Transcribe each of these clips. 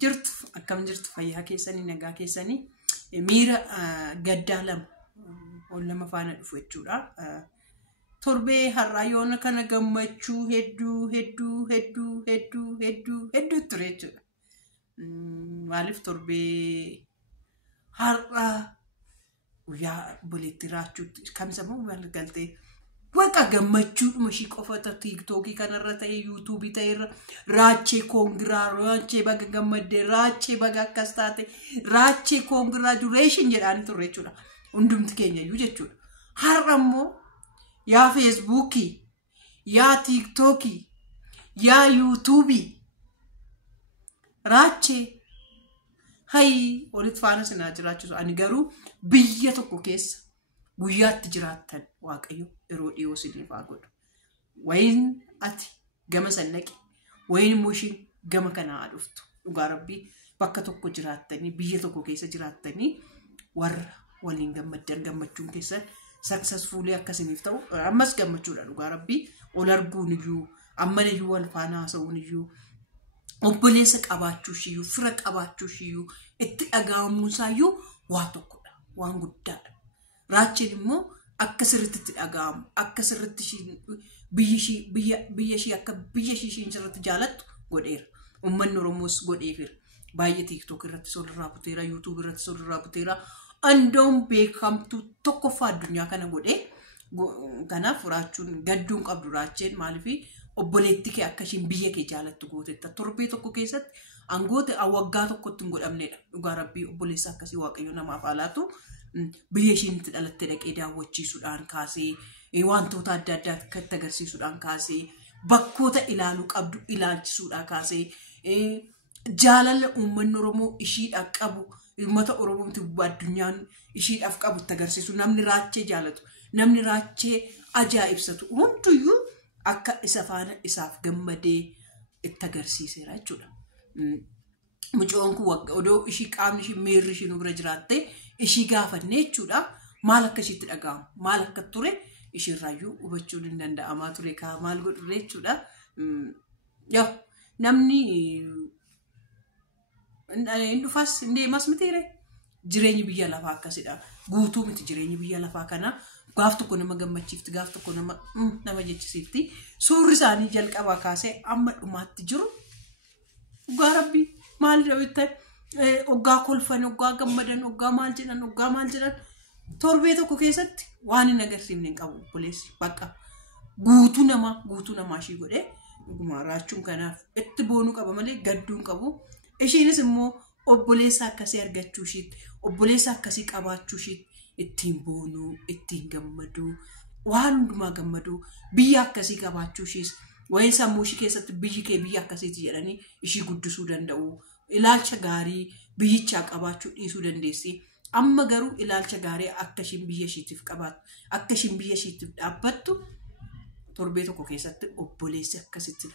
jirtu akkam jirtu fayyaa keessanii nagaa keessanii miira gaddaa lama ol lama faana dhufu jechuudha. Torbee har'aa yoona kana gammachuu hedduu ture jechuudha. Maaliif torbee har'aa guyyaa buleetti raachuutti kamsamoo maal galtee waqa gammachuudhuma shii qofata TikTokii kanarra ta'e YouTube ta'erra raachee kongiraa raachee baga gammadde raachee baga akkas taate raachee congratulation jedhaan turre jechuudha. Hundumti keenya iyyuu jechuudha. Har'a immoo yaa Facebookii yaa TikTokii yaa YouTube raachee hay walitti faana sinaa jiraachisu ani garuu biyya tokko keessa guyyaatti jiraattan waaqayyo yeroo dhiyoo siniif haa godhu. Wayin ati gama sannaqi wayin mushin gama kanaa dhuftu dhugaa rabbii bakka tokko jiraattanii biyya tokko keessa jiraattanii warra waliin gammaddan gammachuun keessan successfully akkasiniif ta'u ammas gammachuudha dhugaa rabbii ol arguun iyyuu amma iyyuu wal faana haasa'uun iyyuu obboleessa qabaachuu shiyyuu fira qabaachuu shiyyuu itti dhaga'amuusaayyuu waa tokkodha waan guddaadha. Raacheen immoo akka sirriitti itti dhaga'amu akka sirriitti biyya ishii akka biyya ishii sirriitti jaalattu godheera. Uummanni Oromoos godheefira. Baay'ee TikTok irratti solirraa buteera, YouTube irratti solirraa buteera. Andoon beekamtu tokkoffaa addunyaa kana godhee kanaaf raachuun gadduun qabdu raacheen maaliif obboleetti kee akka ishiin biyya kee jaalattu gootetta. Torbee tokko keessatti angoota waggaa tokkotti hin godhamnedha. Dhugaa rabbii obboleessa akkasii waaqayyo namaaf haalaatu biyya ishiin itti dhalatte dhaqee daawwachiisuudhaan kaasee wantoota adda addaa itti agarsiisuudhaan kaasee bakkoota ilaaluu qabdu ilaalchisuudhaan kaasee jaalala uummanni Oromoo ishiidhaaf qabu uummata Oromooti addunyaan ishiidhaaf qabu itti agarsiisu namni raachee jaalatu namni raachee ajaa'ibsatu hunduyyuu akka isa faana isaaf gammadee itti agarsiiseera jechuudha. Mucoon kun odoo ishii qaamni ishii miirri ishii nu bira jiraatte ishii gaafanne jechuudha. Maal akka ishiitti dhaga'amu maal akka ture ishiirraayyuu hubachuun hin danda'amaa ture kaa maal godhurre jechuudha. Yaa namni hin dhufaas hin deemas mitiire jireenyi biyya lafaa akkasidha. Guutuu miti jireenyi biyya lafaa kana gaaf tokko nama gammachiifti gaaf tokko nama jechisiifti. Suurri isaanii jalqabaa kaasee amma dhumaatti jiru dhugaa rabbii maal jedhamu oggaa kolfan oggaa gammadan oggaa maal jedhan torbee tokko keessatti waan hin agarsiifne hin qabu obboleessi bakka guutuu namaa ishii godhee dhuguma raachuun kanaaf itti boonuu qaba malee gadduun qabu. Ishiinis immoo obboleessa akkasii argachuu ishiitti obboleessa akkasii qabaachuu ishiitti ittiin boonuu ittiin gammaduu waan hundumaa gammaduu biyya akkasii qabaachuu ishiis wayin sammuu ishii keessatti biyyi kee biyya akkasiiti jedhanii ishii guddisuu danda'u. Ilaalcha gaarii biyyichaa qabaachuu dhiisuu dandeessi. Amma garuu ilaalcha gaarii akka ishiin biyya ishiitiif qabaattu akka ishiin biyya ishiitiif dhaabbattu torbee tokko keessatti obboleessi akkasitti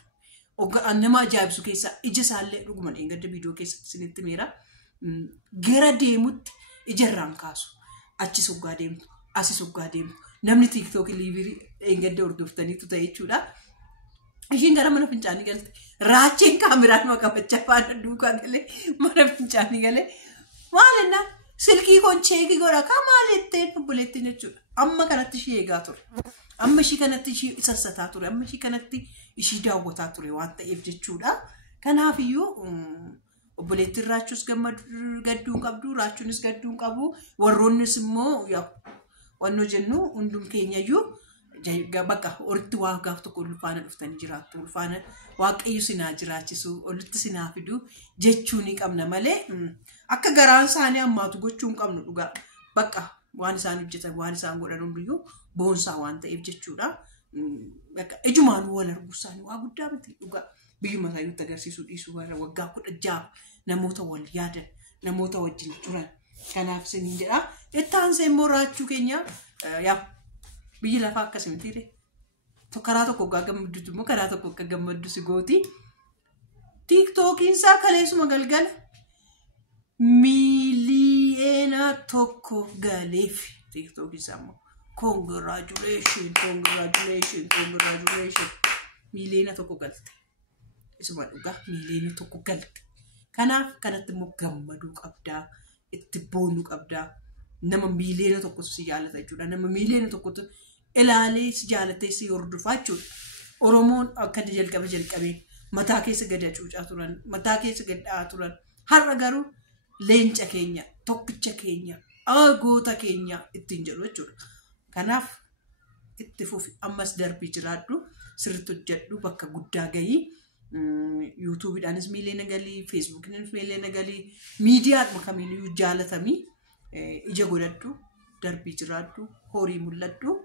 nama ajaa'ibsu keessa ija isaallee dhuguma dheengadda viidiyoo keessatti isinitti meera gara deemutti ijarraan kaasu achis hoggaa deemtu asis hoggaa deemtu namni TikTok liivirii dheengadda hordoftaniitu ta'e jechuudha. Ishiin gara mana fincaanii galte raacheen kaameraan makabachaa faana duukaa galee mana fincaanii galee maalennaan silkii kon cheekii godha kaa maalitteen obboleettiin jechuudha. Amma kanatti ishii eegaa ture. Amma ishii kanatti ishii sassataa ture. Amma ishii kanatti ishii daawwataa ture waan ta'eef jechuudha. Kanaafiyyuu obboleettiin raachuus gadduun qabdu raachuunis gadduun qabu warroonnis immoo wannoo jennu hundum keenyayyuu bakka olitti waa gaaf tokko ulfaana dhuftanii jiraattu ulfaana waaqayyo sinaa jiraachisu olitti sinaa fidu jechuu ni qabna malee akka garaan isaanii ammaatu gochuu hin qabnu dhugaa bakka waan isaan hojjetan waan isaan godhan hundiyyuu boonsaa waan ta'eef jechuudha. Bakka ijumaan wal arguu isaanii waa guddaa miti dhugaa biyyuma isaaniitti agarsiisuu dhiisuu waggaa 16 namoota wal yaadan namoota wajjin turan kanaaf siniin jedha. Itti aansee immoo raachuu keenya yaa biyyi lafaa akkasumtiire karaa tokko gaa gammaddu immoo karaa tokko akka gammaddu si gooti. TikTokiin isaa kaleessuma galgala miliyeena tokko galeef TikTokiin isaa immoo congratulation miliyeena tokko galte isuma dhugaa miliyeena tokko galte Kanaaf kanatti immoo gammaduu qabdaa, itti boonuu qabdaa. Nama miiliyoona tokko si jaalata jechuudha. Nama miiliyoona tokkotu ilaalee si jaalatee si hordofaa jechuudha. Oromoon akka jalqabee mataa keessa gad hacuucaa turan, mataa keessa gad dha'aa turan. Har'a garuu leenca keenya, tokkicha keenya, goota keenya ittiin jedhu jechuudha. Kanaaf itti fufi ammas darbii jiraadhu, sirriitti hojjedhu, bakka guddaa gahii. YouTube'dhaanis miiliyoona galii, Facebook'dhaanis miiliyoona galii, miidiyaadhuma kamiiniyyuu jaalatamii ija godhadhu, darbii jiraadhu, horii mul'adhu.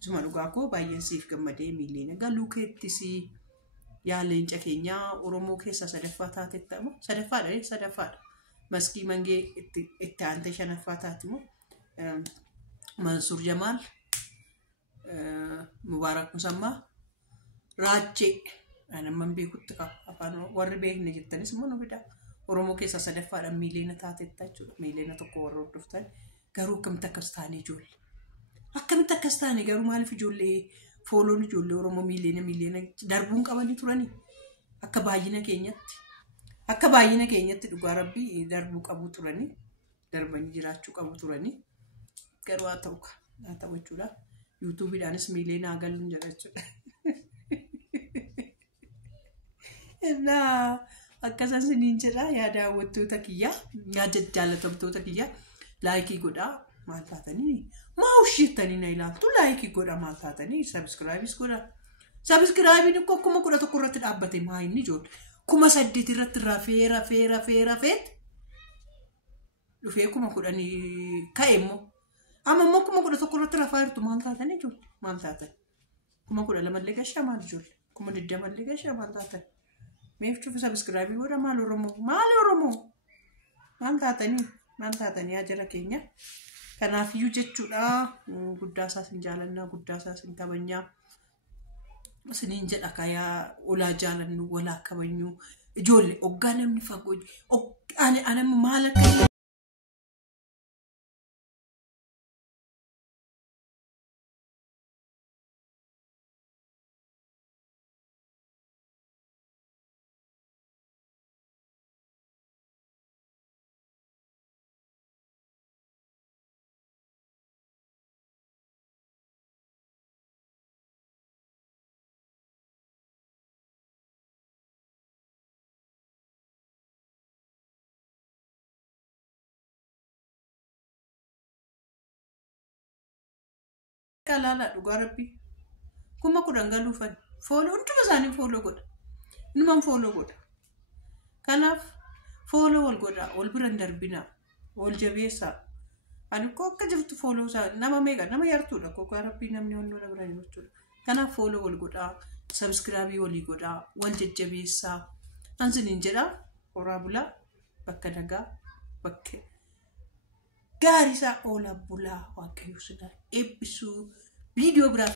Isuma dhugaa koo baay'een siif gammadee miiliyoona galuu keettisii. Yaa leenca keenya Oromoo keessa sadaffaa taate ta'u sadaffaadha. Maskii Mangee itti aantee shanaffaa taate immoo Mansuur Jamaal, Mubaarak Musammaa, Raachee anamman beekutti afaan warri beekne jettanis immoo nu fidaa. Oromoo keessa sadaffaadha miiliyoona taate jechuudha. Miiliyoona tokko warra hordoftan garuu akkamitti akkas taane ijoollee. Akkamitti akkas taane garuu maaliif ijoollee fooloon ijoollee Oromoo miiliyoona darbuun qabanii turanii akka baay'ina keenyatti dhugaa rabbii darbuu qabu turanii darbanii jiraachuu qabu turanii garuu haa ta'u jechuudha. YouTube'dhaanis miiliyoona galuun jira jechuudha. Innaa akkasan siniin jedha yaa daawwattoota kiyyaa, yaa jaalatamtoota kiyyaa laayikii godhaa. Maal taatanii maa ushittanii na ilaaltu laayikii godha maal taatanii sabskiraayibis godha. Sabskiraayibiin akkuma 11 irratti dhaabbate maa inni ijoollee 8,000 irratti rafee dhufee 10,000 ka'e immoo amma immoo 11 irratti rafaa jirtu maal taatanii ijoollee maal taatan 12,000 illee gashaa maal ijoollee 20,000 illee gashaa maal taatan meef cufu sabskiraayibii godha maal Oromoo maal taatanii ajara keenya. Kanaafiyyuu jechuudha guddaa isaa sin jaalannaa, guddaa isaa sin kabajnaa. Siniin jedha kayaa olaa jaalannu walaa kabajnu ijoollee hoggaa namni fagoo anamma maal akka kalala dhugaa rabbii 10,000 galuufan fooloo hunduma isaanii fooloo godha. Numan fooloo godha. Kanaaf fooloo wal godha, wal biran darbina, wal jabeessa. Ani ko akka jirtu fooloo isaa nama meeqa nama yartuudha dhugaa rabbii namni hunduu na biran jechuudha. Kanaaf fooloo wal godha, sabskiraabii walii godha, wal jajjabeessa. Ansiniin jedha horaa bulaa bakka nagaa bakka gaarisaa oola bulaa waaqayyo sida eebbisuu viidiyoo biraa